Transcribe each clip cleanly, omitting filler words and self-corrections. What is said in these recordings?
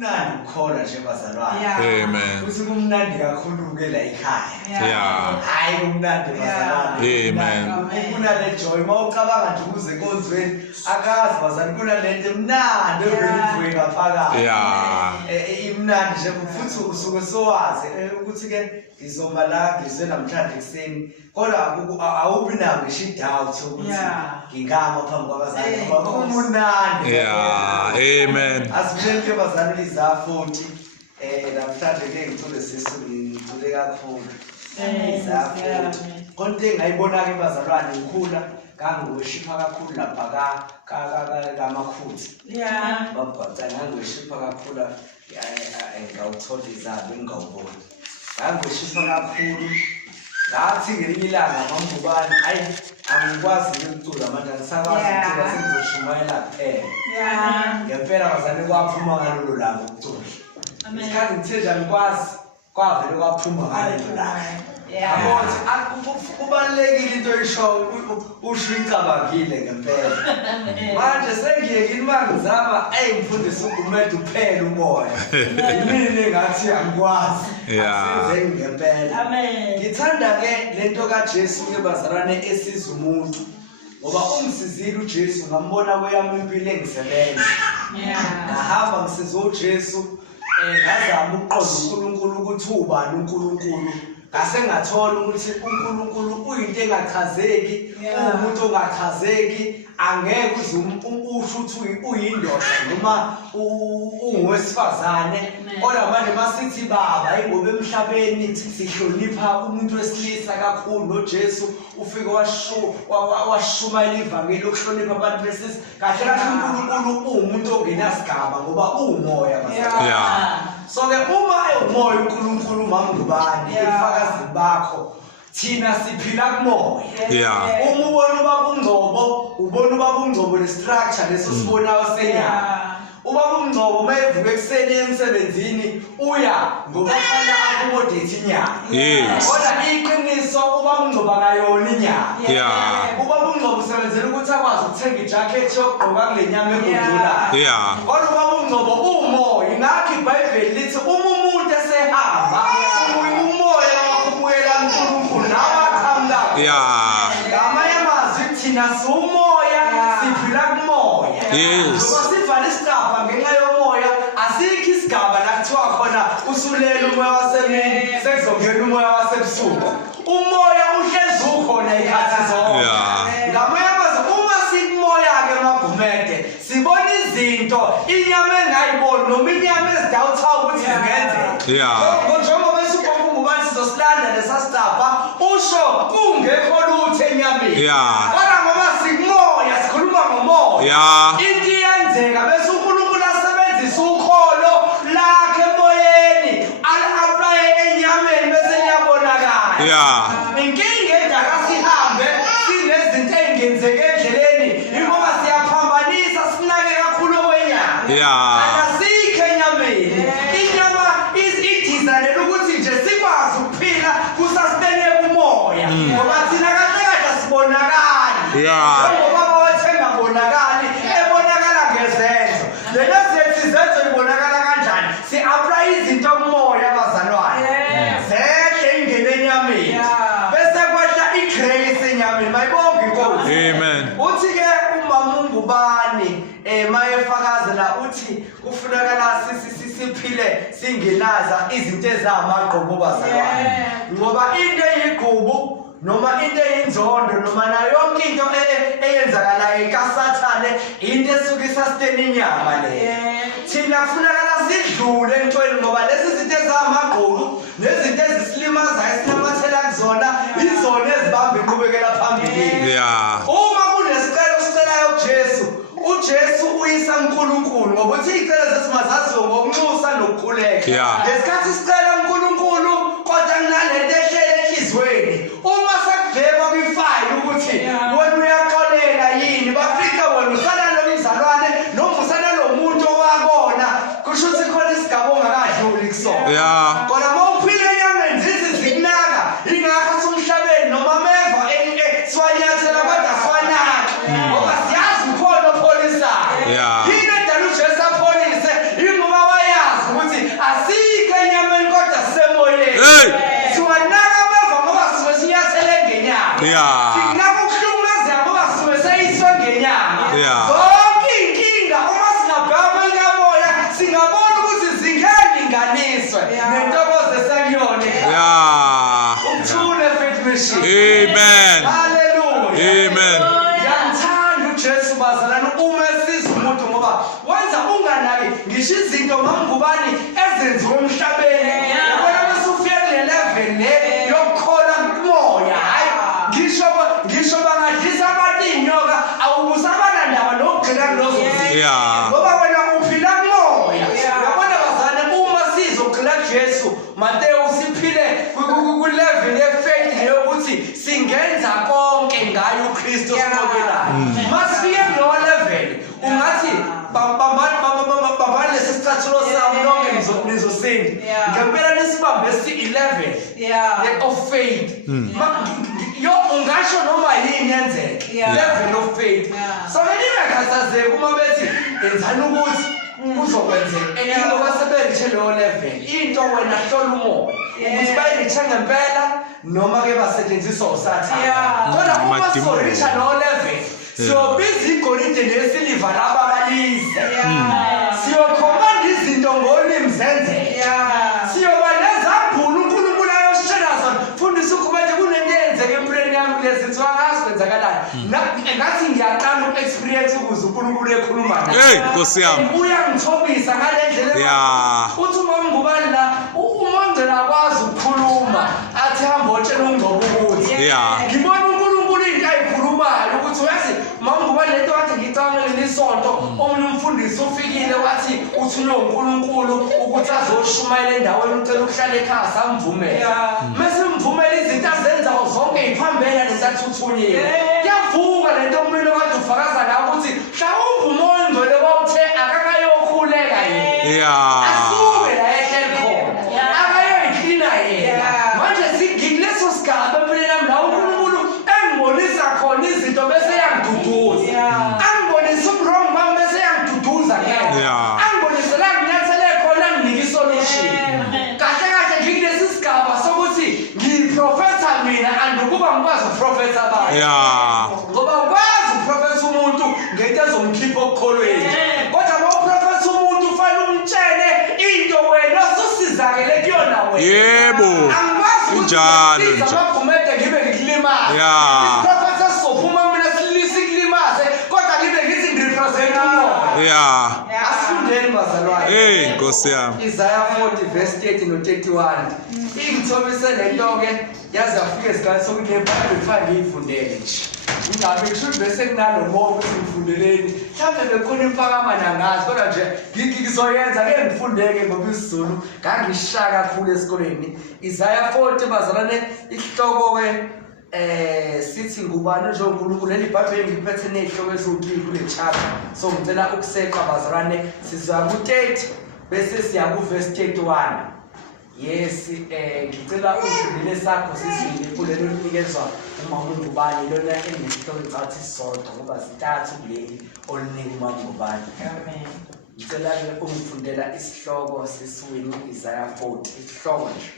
Nani khona nje bazalwane. Amen. Uthi kumnandi kakhulu ke la ekhaya. Yeah. Hayi kumnandi bazalwane. Amen. Kunale joy mawucabanga nje ukuze konzweni akazi bazalwane kunalento emnandi evelivuke ngaphakathi. Yeah. Imnandi nje futhi usuke sowazi ukuthi ke ngizoma la ngizwe namhlanje ekseni kodwa awubi nawo ngisho idoubt ukuthi ngingama phambi kwabazali ngoba kumunandi. Yeah. Amen. Asibuyele ke bazalwane iza 40 namhlanje ke ngithole ngithole kakhulu. Iza 40. Konke engayibona ke bazalwane ngikhula ngangiweshipha kakhulu lapha kamakhuthi. Yeah. Babhatha ngangiweshipha kakhulu ngawuthola izabe ngawubona. Ngangiweshipha kakhulu. Ngathi ngelinye ilanga mangubani ayi angikwazi ukucula manje ngisakwazi ukucula sengizoshumayela kuphela. Yeah. Ngempela bazalwane kwaphuma ngalolu langa ukucula. Amen. Isikhathi ngithe kwasi kwavele kwaphuma ngalolu langa. Yabo kubalekile into oyisho usho icabangile ngempela. Manje sengiyekile mangizama ngifundisa uGumede uphela umoya. Yini engathi angikwazi. Asize ngempela. Amen. Ngithanda ke lento kaJesu ke bazalwane esiza umuntu. Ngoba umsizile uJesu ngambona kweyami impilo engisebenza. Ngahamba ngisiza uJesu ngazama ukuqonda uNkulunkulu ukuthi ubani uNkulunkulu. Ngase ngathola ukuthi uNkulunkulu uyinto engachazeki, umuntu ongachazeki, angeke usho ukuthi uyindoda noma ungowesifazane. Kodwa manje masithi baba ingoba emhlabeni sihlonipha umuntu wesilisa kakhulu noJesu ufike washumayela ivangeli lokuhlonipha abantu besilisa. Kahle kahle uNkulunkulu umuntu ongenasigaba ngoba umoya bazalwane. So ke uma umoya uNkulunkulu mangubani efakazini bakho thina siphila kumoya. Uma ubona ubaba uNgcobo le-structure leso sibonayo senyanga. Ubaba uNgcobo mayevuka ekuseni emsebenzini uya ngoba kufanele accommodate inyanga. Kodwa iqiniso ubaba uNgcobo akayona inyanga. Ubaba uNgcobo usebenzela ukuthi akwazi ukuthenga ijacket yokugqoka kule nyanga egudulayo. Kodwa ubaba uNgcobo umoya. Ingakho iBhayibheli lithi uma umuntu esehamba umoya wakhubukela uNkulunkulu nawaqhamuka. Ngamanye amazwi thina siwumoya siphila kumoya. Ngoba sivala isigaba ngenxa yomoya asikho isigaba la kuthiwa khona usulela umoya wasemini sekuzongena umoya wasebusuku. Umoya uhlezi ukhona ikhathi zonke. Ngamanye amazwi uma sikumoya ke maGumede sibona izinto inyama engayiboni noma inyama ezidawutha ukuthi zingenzeka. Njengoba besubonga ungubani sizosilanda lesasitapha usho kungekho lutho enyameni. Kodwa ngoba sikumoya sikhuluma ngomoya. Into iyenzeka bese uNkulunkulu asebenzisa ukholo lakhe emoyeni al-apply enyameni bese liyabonakala. Inkinga edala sihambe sinezinto ezingenzeke endleleni ingoba siyaphambanisa sinake kakhulu okwenyama. Asikho enyameni. Inyama idizayinela ukuthi nje sikwazi ukuphila kusustainable umoya. Ngoba thina kahle kahle sibonakali. Ngoba bawethenga bonakali ebonakala ngezenzo. Lena sethi izenzo ibonakala kanjani? Si-apply izinto kumoya bazalwane. Zehle ingene enyameni. Bese kwehla igrace enyameni. Mayibonge inkosi. Amen. Uthi ke umama ungubani mayefakazela uthi kufunakala siphile singenaza izinto ezamagqubu bazalwane. Ngoba into eyigqubu noma into eyinzondo noma nayo yonke into eyenzakalayo kaSathane into esuke isustain inyama le. Thina kufunakala sidlule entweni ngoba lezi zinto ezamagqubu nezinto ezisilimaza esinamathela kuzona izona ezibamba inqubekela phambili. Uma kunesicelo sicelayo kuJesu uJesu uyisa uNkulunkulu ngokuthi icelo zesimazaziwe ngokunxusa nokukhuleka. Ngesikhathi sicela uNkulunkulu kodwa kunalento ehlele enhlizweni. Uma sekuvela kwifile ukuthi wena uyaxolela yini bafika wena usana nomzalwane noma usana nomuntu owakona kusho ukuthi khona isigaba ongakadluli kusona. Kodwa mawuphila enyameni zithi zikunaka ingakho umhlabeni noma meva siwanyathela kodwa siwanaka. Ngoba siyazi ukhona opholisayo. Yini edala uJesu apholise ingoba wayazi salvation. Amen. Hallelujah. Amen. Ngiyamthanda uJesu bazalwane uma esiza umuntu ngoba wenza unganaki ngisho izinto ngangubani ezenziwe emhlabeni. Yabona bese ufika kule level le yokukhola kumoya. Hayi ngisho bangadlisa abantu inyoka awubusabana ndaba nokugcina kulozo. Yeah. Ngoba wena uphila kumoya. Yabona bazalwane uma sizogcina Jesu Mateo usiphile ku level ye-faith yokuthi singenza konke ngayo uKristu siqobelayo. Masifike kulo level ungathi bamba lesi sicathulo sami lonke nizosinda. Ngempela nisibambe si-11 of faith. Yo ungasho noma yini yenzeke. Level of faith. So ningakhathazeki uma bethi enzani ukuthi kuzokwenzeka. Ingoba sebelithe leyo level. Into wena hlola umoya ukuthi bayilithe ngempela noma ke basetshenziswa usathane. Kodwa uma soreacha leyo level siyobiza igolide nesiliva laba balise. Siyokhomanda izinto ngolimi zenzeke. Siyoba nezambulu uNkulunkulu ayositshela zona. Fundisa ukubethe kunento eyenzeke empilweni yami lezi ngazi kwenzakalani. Ngathi ngiyaqala uku-experience ukuze uNkulunkulu ekhuluma nawe. Hey, Nkosi yami. Uyangithobisa ngale ndlela. Uthi uma ngubani la umondela akwazi ukukhuluma athi hamba otshela uNgcobo ukuthi. Ngibona uNkulunkulu into ayikhulumayo ukuthi uyazi manguba lento wathi ngicabangele nisonto omunye umfundisi ufikile wathi uthunywe uNkulunkulu ukuthi azoshumayela endaweni ucela ukuhlala ekhaya samvumela. Mase mvumela izinto azenzayo zonke iphambela nesathuthunyiwe. Yavuka lento umuntu okade ufakaza ngayo ukuthi mhlawumbe umondlo lewothe akakayokhuleka yena. Asuke la ehleli khona. Akayoyiklina yena. Manje singikuleso sigaba empilweni yami la uNkulunkulu engibonisa khona izinto bese yangiduduza. Angibonisa uwrong bami bese yangiduduza ngeke. Angibonisa la nginyathele khona nginika isolution. Kahle ngikulesi sigaba sokuthi ngiyiprofesa mina andukuba ngikwazi uprofesa abantu. Ngoba ukwazi uprofesa umuntu ngento ezomkhipha okukholweni. Kodwa uma uprofesa umuntu ufanele umtshele into wena osusizakele kuyona wena. Yebo. Njalo nje. Abagumede ngibe ngikulimaza. Isiprofesa sizophuma mina silisikulimaze kodwa ngibe ngithi ngirepresent umoya. Asifundeni bazalwane. Nkosi yami. Isaiah 40 verse 30 no 31. Ingithobise lento ke yaze afike isikhathi sokuthi eBhayibheli kufanele ngiyifundele nje. Ngabe kusho bese kunalomoya ukuthi ngifundeleni. Mhlawumbe bekhona imphakama nangazi kodwa nje ngizoyenza ke ngifundeke ngoba isiZulu ngangishaya kakhulu esikoleni. Isaiah 40 bazalwane isihloko ke sithi ngubani nje uNkulunkulu leli Bhayibheli ngiphethe nezihloko eziwukili kule chapter. So ngicela ukuseqa bazalwane sizwa ku-30 bese siya ku-verse 31. Yes, ngicela ungifundele sakho sisile kulelo linikezwa uma ungubani lona enesihloko ecathi sodwa ngoba zintathu kuleli oluningi uma ungubani. Amen. Ngicela ke ungifundela isihloko sesiwini Isaiah 40 isihloko nje.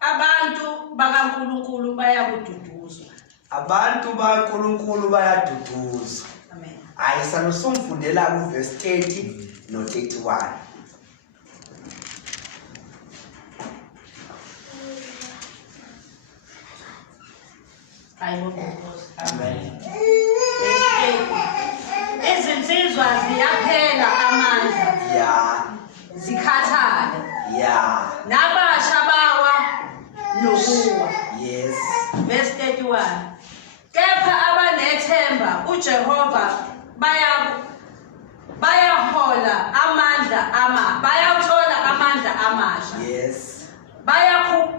Abantu bakaNkulunkulu bayakududuzwa. Abantu bakaNkulunkulu bayaduduzwa. Amen. Ayisana usungifundela ku verse 30 no 31. Amen. Izinsizwa ziyaphela amandla. Zikhathale. Nabasha bawa nokuwa. Yes. Verse 31. Kepha abanethemba uJehova bayathola amandla amasha. Yes.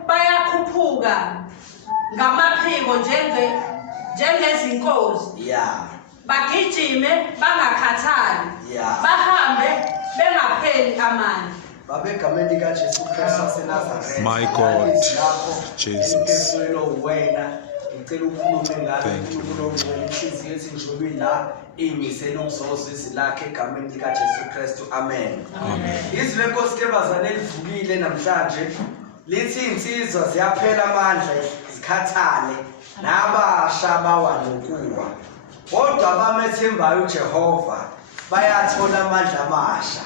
Bayakhuphuka ngamaphiko njengezinkozi. Bagijime bangakhathali. Bahambe bengapheli amandla. Babegameni kaJesu Kristu waseNazaretha. My God. Jesus. Wena ngicela ukhulume ngayo uNkulunkulu inhliziyo ethi njobe la imisele umsozisi lakhe egameni likaJesu Kristu. Amen. Izwi lenkosi ke bazane livukile namhlanje lithi insizwa ziyaphela amandla zikhathale nabasha bawa nokuwa. Kodwa abamethembayo uJehova bayathola amandla amasha.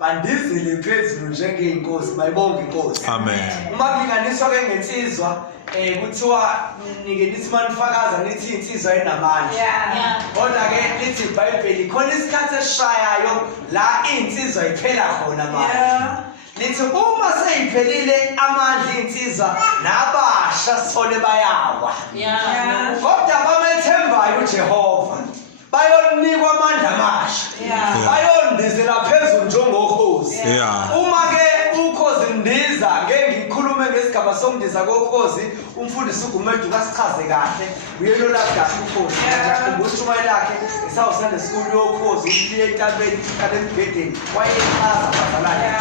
bandizile phezulu njengeyinkosi bayibonge inkosi. Amen. Uma kulinganiswa ke ngensizwa kuthiwa ningenithi manifakaza nithi insizwa enamandla. Kodwa ke lithi iBhayibheli khona isikhathi esishayayo la insizwa iphela khona manje. Lithi uma seyiphelile amandla insizwa nabasha sithole bayawa. Kodwa abamethembayo uJehova bayonikwa amandla amasha. Bayondizela phezulu njengokhozi. Uma ke ukhozi ndiza ngeke ngikhulume ngesigaba sokundiza kokhozi umfundisi uGumede kasichaze kahle uyelo la kahle ukhozi ngiyakhumbula uShumayela lakhe esawusanda school yokhozi uliye entabeni kale mbhedeni wayechaza bazalwane